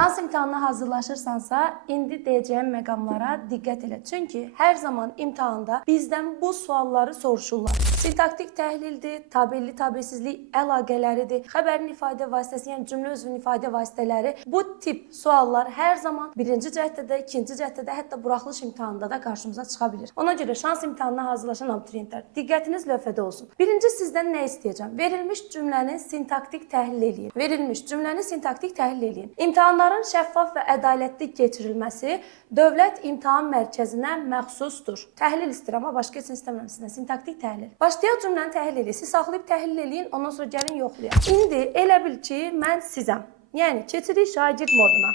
Şans imtahanına hazırlaşırsansa, indi deyəcəyim məqamlara diqqət elə. Çünki hər zaman imtahanda bizdən bu sualları soruşurlar. Sintaktik təhlildir, tabelli tabelsizlik əlaqələridir, xəbərin ifadə vasitəsi, yəni cümlə üzvünün ifadə vasitələri. Bu tip suallar hər zaman birinci cəhdədə, ikinci cəhdədə, hətta buraxılış imtahanında da qarşımıza çıxa bilir. Ona görə şans imtahanına hazırlaşan abituriyentlər, diqqətiniz lövhədə olsun. Birinci sizdən nə istəyəcəm? Verilmiş cümləni sintaktik təhlil eləyin. Verilmiş cümləni sintaktik təhlil eləyin. İmtahanların şəffaf və ədalətli keçirilməsi Dövlət İmtahan Mərkəzinə məxsusdur. Təhlil istəyirəm, amma başqa heç istəmirəm sizdən. Sintaktik təhlil. Başlayaq cümləni təhlil eləyin. Siz saxlayıb təhlil eləyin, ondan sonra gəlin yoxlayaq. İndi elə bil ki, mən sizəm. Yəni keçirik şagird moduna.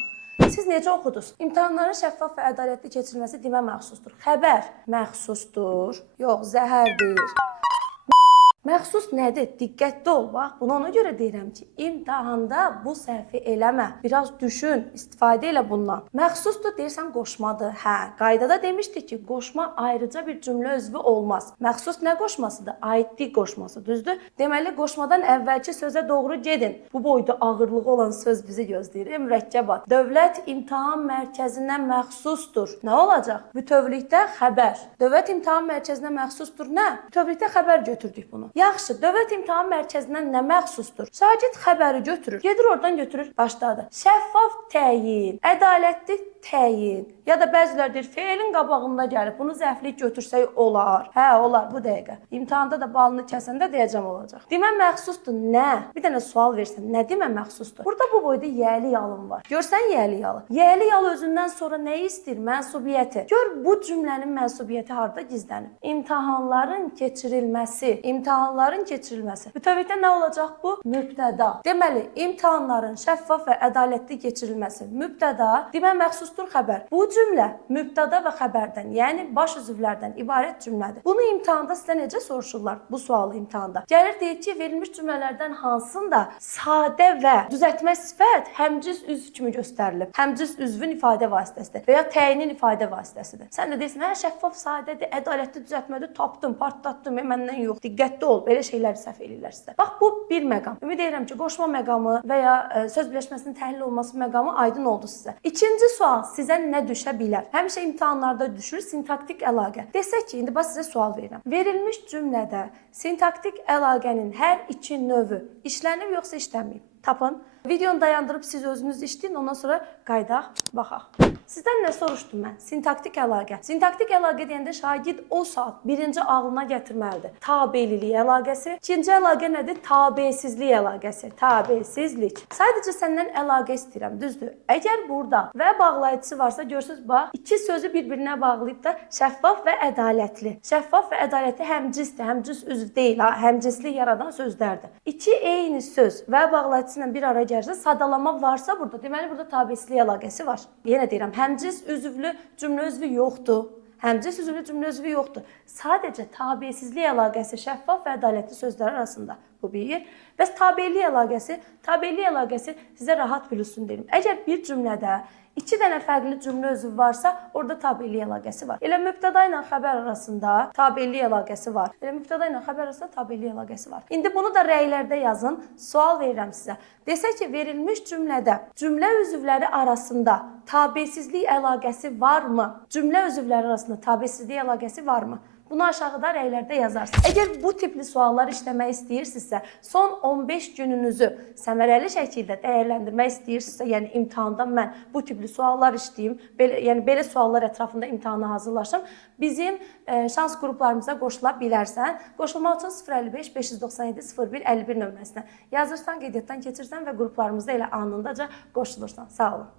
Siz necə oxudunuz? İmtahanların şəffaf və ədalətli keçirilməsi dimə məxsusdur. Xəbər məxsusdur. Yox, zəhərdir. Məxsus nədir? Diqqətli ol, bax. Bunu ona görə deyirəm ki, imtahanda bu səhvi eləmə. Biraz düşün, istifadə elə bundan. Məxsusdur deyirsən qoşmadır. Hə, qaydada demişdik ki, qoşma ayrıca bir cümlə üzvü olmaz. Məxsus nə qoşmasıdır? Aidlik qoşması, düzdür? Deməli, qoşmadan əvvəlki sözə doğru gedin. Bu boyda ağırlığı olan söz bizi gözləyir. Mürəkkəbat. Dövlət İmtahan Mərkəzinə məxsusdur. Nə olacaq? Bütövlükdə xəbər. Dövlət İmtahan Mərkəzinə məxsusdur nə? Bütövlükdə xəbər götürdük bunu. Yaxşı, Dövlət İmtahan Mərkəzindən nə məxsusdur? Şagird xəbəri götürür. Gedir oradan götürür, başladı. Şəffaf təyin, ədalətli təyin. Ya da bəzilər deyir, feilin qabağında gəlib, bunu zəflik götürsək olar. Hə, olar bu dəqiqə. İmtahanda da balını kəsəndə deyəcəm olacaq. Demə məxsusdur nə? Bir dənə sual versən, nə demə məxsusdur? Burada bu boyda yəli yalın var. Görsən yəli yalı. Yəli yalı özündən sonra nə istəyir? Mənsubiyyəti. Gör bu cümlənin mənsubiyyəti harda gizlənib? İmtahanların keçirilməsi. İmtahanların keçirilməsi. Bütövlükdə nə olacaq bu? Mübtəda. Deməli, imtahanların şəffaf və ədalətli keçirilməsi. Mübtəda. Demə məxsusdur xəbər. Bu cümlə mübtəda və xəbərdən, yəni baş üzvlərdən ibarət cümlədir. Bunu imtahanda sizə necə soruşurlar? Bu sualı imtahanda. Gəlir deyir ki, verilmiş cümlələrdən hansında sadə və düzəltmə sifət həmciz üzv kimi göstərilib? Həmciz üzvün ifadə vasitəsidir və ya təyinin ifadə vasitəsidir. Sən də deyirsən, hə, şəffaf, sadədir, ədalətli düzəltmədir, tapdım, partlatdım, məndən yox. Diqqətli ol, belə şeyləri səhv eləyirlər sizə. Bax, bu bir məqam. Ümid edirəm ki, qoşma məqamı və ya söz birləşməsinin təhlil olması məqamı aydın oldu sizə. İkinci sual sizə nə düşə bilər? Həmişə imtahanlarda düşür sintaktik əlaqə. Desək ki, indi bax sizə sual verirəm. Verilmiş cümlədə sintaktik əlaqənin hər iki növü işlənib yoxsa işlənməyib? Tapın. Videonu dayandırıb siz özünüz işləyin, ondan sonra qaydaq, baxaq. Sizdən nə soruşdum mən? Sintaktik əlaqə. Sintaktik əlaqə deyəndə şagird o saat birinci ağlına gətirməlidir. Tabelilik əlaqəsi. İkinci əlaqə nədir? Tabesizlik əlaqəsi. Tabesizlik. Sadəcə səndən əlaqə istəyirəm, düzdür? Əgər burada və bağlayıcısı varsa, görürsünüz, bax, iki sözü bir-birinə bağlayıb da şəffaf və ədalətli. Şəffaf və ədalətli həmcinsdir, həmcins üzv deyil, həmcinslik yaradan sözlərdir. İki eyni söz və bağlayıcısı ilə bir araya gəlirsə, sadalama varsa burada, deməli burada tabesizlik əlaqəsi var. Yenə deyirəm, həmcins üzvlü cümlə üzvü yoxdur. Həmcins üzvlü cümlə üzvü yoxdur. Sadəcə tabesizlik əlaqəsi şəffaf və ədalətli sözlər arasında. Bu bir. Bəs tabellik əlaqəsi sizə rahat bilirsin deyim. Əgər bir cümlədə İki dənə fərqli cümlə üzvü varsa, orada tabellik əlaqəsi var. Elə mübtəda ilə xəbər arasında tabellik əlaqəsi var. Elə mübtəda ilə xəbər arasında tabellik əlaqəsi var. İndi bunu da rəylərdə yazın. Sual verirəm sizə. Desək ki, verilmiş cümlədə cümlə üzvləri arasında tabesizlik əlaqəsi varmı? Cümlə üzvləri arasında tabesizlik əlaqəsi varmı? Bunu aşağıda rəylərdə yazarsınız. Əgər bu tipli suallar işləmək istəyirsinizsə, son 15 gününüzü səmərəli şəkildə dəyərləndirmək istəyirsinizsə, yəni imtahanda mən bu tipli suallar işləyim, belə suallar ətrafında imtahana hazırlaşım, bizim şans qruplarımıza qoşula bilərsən. Qoşulmaq üçün 055 597 01 51 nömrəsinə yazırsan, qeydiyyatdan keçirsən və qruplarımızda elə anındaca qoşulursan. Sağ olun.